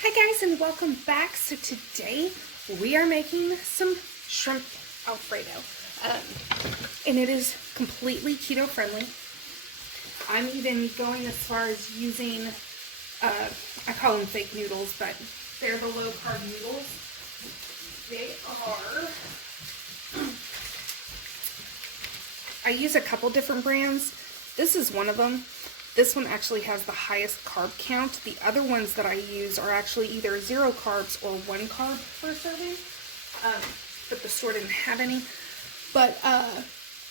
Hi guys, and welcome back. So today we are making some shrimp Alfredo, and it is completely keto friendly. I'm even going as far as using, I call them fake noodles, but they're the low carb noodles. They are, I use a couple different brands. This is one of them. This one actually has the highest carb count. The other ones that I use are actually either 0 carbs or 1 carb per serving. But the store didn't have any. But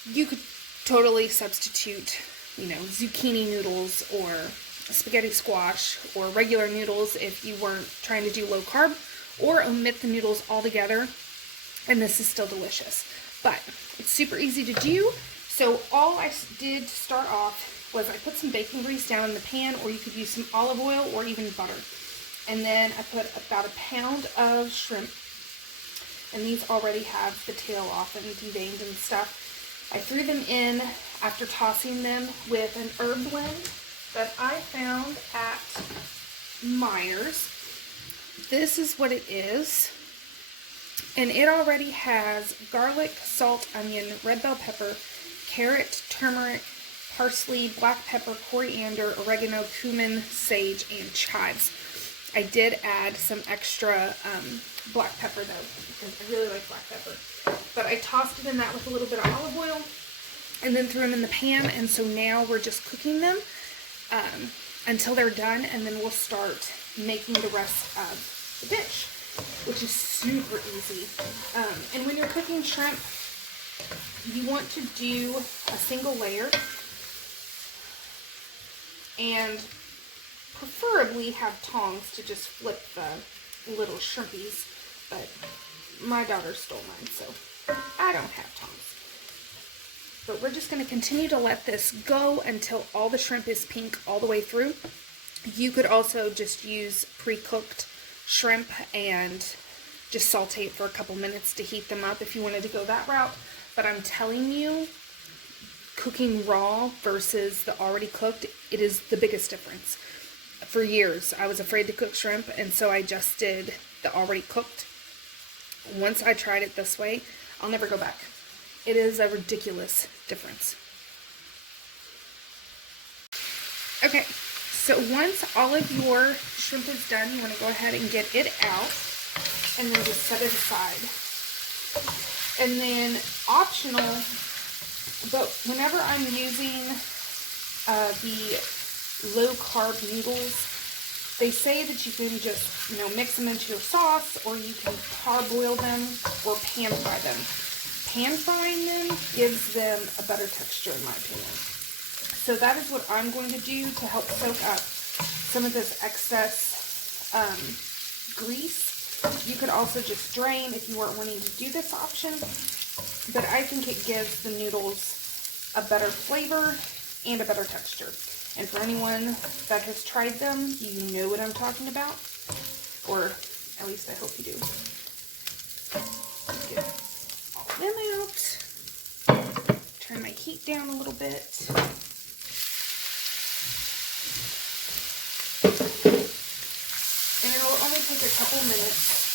you could totally substitute, zucchini noodles or spaghetti squash or regular noodles if you weren't trying to do low carb, or omit the noodles altogether, and this is still delicious. But it's super easy to do. So all I did to start off was I put some bacon grease down in the pan, or you could use some olive oil or even butter. And then I put about a pound of shrimp, and these already have the tail off and deveined and stuff. I threw them in after tossing them with an herb blend that I found at Meijer's. This is what it is. And it already has garlic, salt, onion, red bell pepper, carrot, turmeric, parsley, black pepper, coriander, oregano, cumin, sage, and chives. I did add some extra black pepper though, because I really like black pepper. But I tossed it in that with a little bit of olive oil and then threw them in the pan. And so now we're just cooking them until they're done, and then we'll start making the rest of the dish, which is super easy. And when you're cooking shrimp, you want to do a single layer, and preferably have tongs to just flip the little shrimpies, but my daughter stole mine, so I don't have tongs. But we're just going to continue to let this go until all the shrimp is pink all the way through. You could also just use pre-cooked shrimp and just saute it for a couple minutes to heat them up if you wanted to go that route. But I'm telling you, cooking raw versus the already cooked, it is the biggest difference. For years, I was afraid to cook shrimp, and so I just did the already cooked. Once I tried it this way, I'll never go back. It is a ridiculous difference. Okay, so once all of your shrimp is done, you want to go ahead and get it out, and then just set it aside. And then optional, but whenever I'm using the low carb noodles, they say that you can just, mix them into your sauce, or you can parboil them or pan fry them. Pan frying them gives them a better texture, in my opinion. So that is what I'm going to do to help soak up some of this excess grease. You could also just drain if you weren't wanting to do this option, but I think it gives the noodles a better flavor and a better texture. And for anyone that has tried them, you know what I'm talking about, or at least I hope you do. Get all of them out. Turn my heat down a little bit. And it'll only take a couple minutes.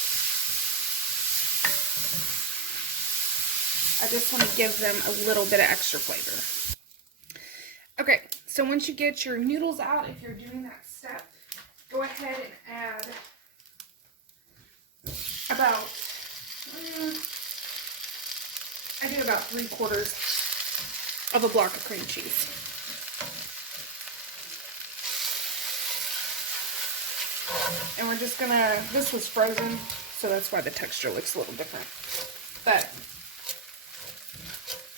I just want to give them a little bit of extra flavor. Okay, so once you get your noodles out, if you're doing that step, go ahead and add about, I do about 3/4 of a block of cream cheese. And we're just gonna, this was frozen, so that's why the texture looks a little different. But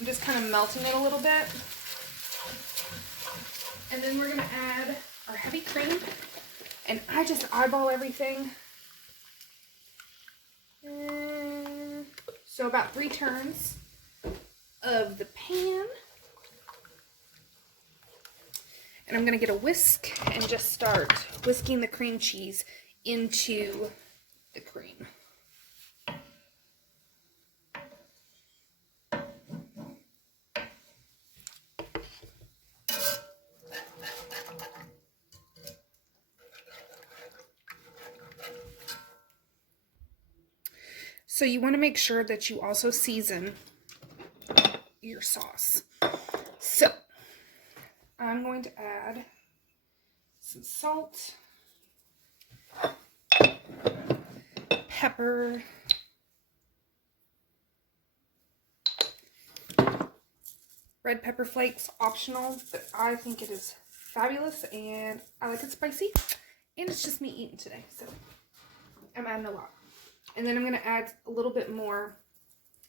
I'm just kind of melting it a little bit. And then we're going to add our heavy cream. And I just eyeball everything. So about 3 turns of the pan. And I'm going to get a whisk and just start whisking the cream cheese into the cream. So you want to make sure that you also season your sauce. So I'm going to add some salt, pepper, red pepper flakes, optional, but I think it is fabulous and I like it spicy. And it's just me eating today, so I'm adding a lot. And then I'm going to add a little bit more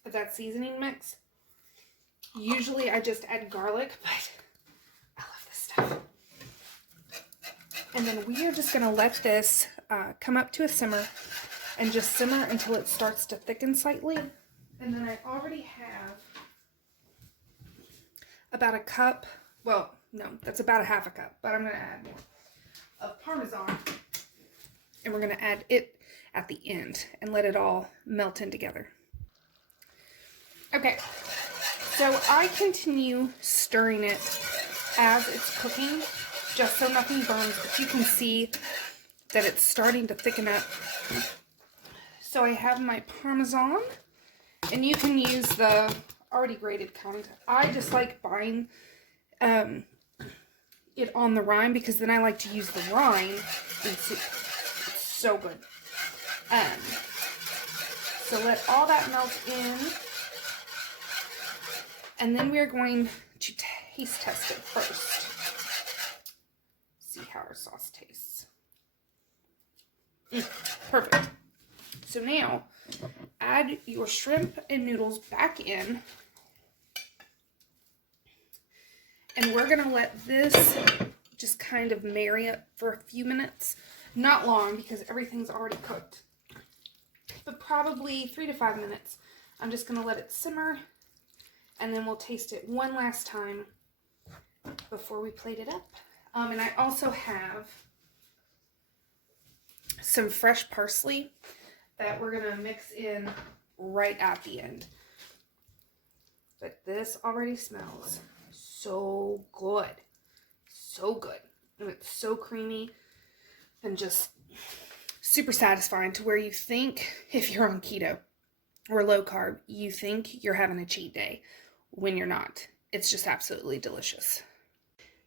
of that seasoning mix. Usually I just add garlic, but I love this stuff. And then we are just going to let this come up to a simmer and just simmer until it starts to thicken slightly. And then I already have about a cup, well, no, that's about a half a cup, but I'm going to add more of Parmesan. And we're going to add it at the end and let it all melt in together. Okay, so I continue stirring it as it's cooking, just so nothing burns, but you can see that it's starting to thicken up. So I have my Parmesan, and you can use the already grated kind. I just like buying it on the rind because then I like to use the rind in soup. It's so good. So let all that melt in. And then we're going to taste test it first. See how our sauce tastes. Perfect. So now, add your shrimp and noodles back in. And we're going to let this just kind of marinate for a few minutes. Not long because everything's already cooked. But probably 3 to 5 minutes. I'm just going to let it simmer. And then we'll taste it one last time before we plate it up. And I also have some fresh parsley that we're going to mix in right at the end. But this already smells so good. So good. And it's so creamy and just super satisfying to where you think, if you're on keto or low carb, you think you're having a cheat day when you're not. It's just absolutely delicious.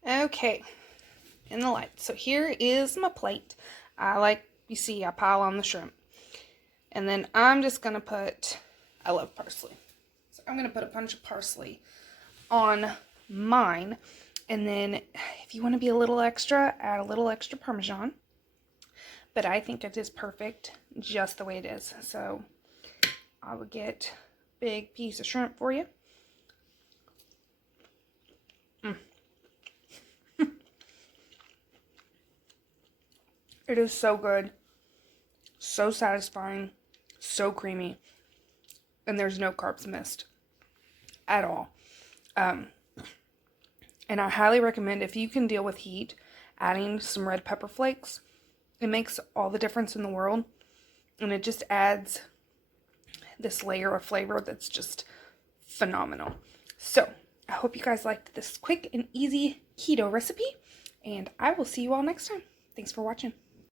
Okay, in the light. So here is my plate. Like you see, I pile on the shrimp. And then I'm just going to put, I love parsley. So I'm going to put a bunch of parsley on mine. And then if you want to be a little extra, add a little extra Parmesan. But I think it is perfect just the way it is. So I would get a big piece of shrimp for you. It is so good, so satisfying, so creamy, and there's no carbs missed at all. And I highly recommend, if you can deal with heat, adding some red pepper flakes. It makes all the difference in the world, and it just adds this layer of flavor that's just phenomenal. So I hope you guys liked this quick and easy keto recipe, and I will see you all next time. Thanks for watching.